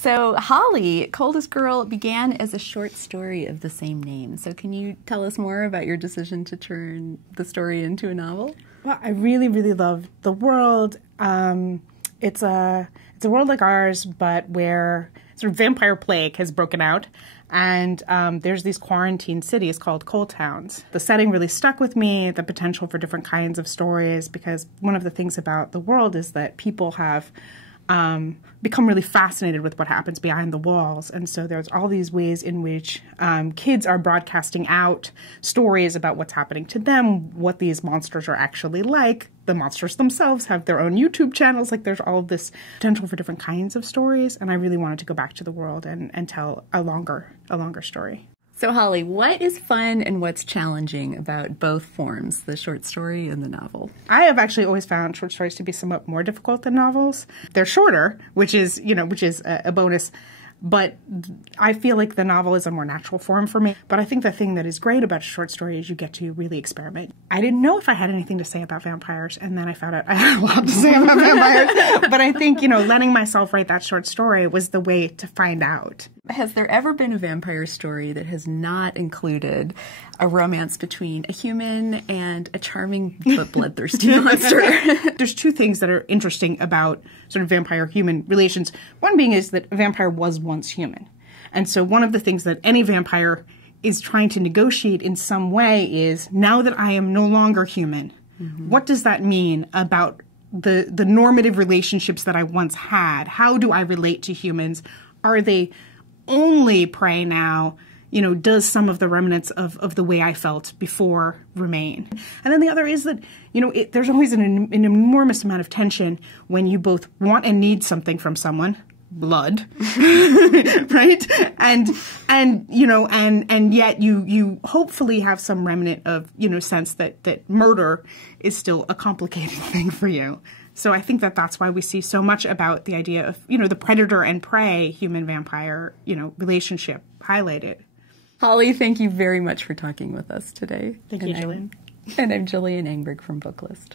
So Holly, Coldest Girl, began as a short story of the same name. So can you tell us more about your decision to turn the story into a novel? Well, I really, really love the world. It's a world like ours, but where sort of vampire plague has broken out. And there's these quarantine cities called coal towns. The setting really stuck with me, the potential for different kinds of stories, because one of the things about the world is that people have become really fascinated with what happens behind the walls. And so there's all these ways in which kids are broadcasting out stories about what's happening to them, what these monsters are actually like. The monsters themselves have their own YouTube channels. Like, there's all of this potential for different kinds of stories. And I really wanted to go back to the world and tell a longer story. So Holly, what is fun and what's challenging about both forms, the short story and the novel? I have actually always found short stories to be somewhat more difficult than novels. They're shorter, which is a bonus. But I feel like the novel is a more natural form for me. But I think the thing that is great about a short story is you get to really experiment. I didn't know if I had anything to say about vampires, and then I found out I had a lot to say about vampires. But I think, letting myself write that short story was the way to find out. Has there ever been a vampire story that has not included a romance between a human and a charming but bloodthirsty monster? There's two things that are interesting about sort of vampire-human relations. One being is that a vampire was once human. And so one of the things that any vampire is trying to negotiate in some way is, now that I am no longer human, what does that mean about the normative relationships that I once had? How do I relate to humans? Are they only prey now? Does some of the remnants of the way I felt before remain? And then the other is that, there's always an enormous amount of tension when you both want and need something from someone, blood, right? And yet you hopefully have some remnant of, sense that murder is still a complicated thing for you. So I think that that's why we see so much about the idea of, the predator and prey, human-vampire, relationship highlighted. Holly, thank you very much for talking with us today. Thank you, Jillian. And I'm Jillian Engberg from Booklist.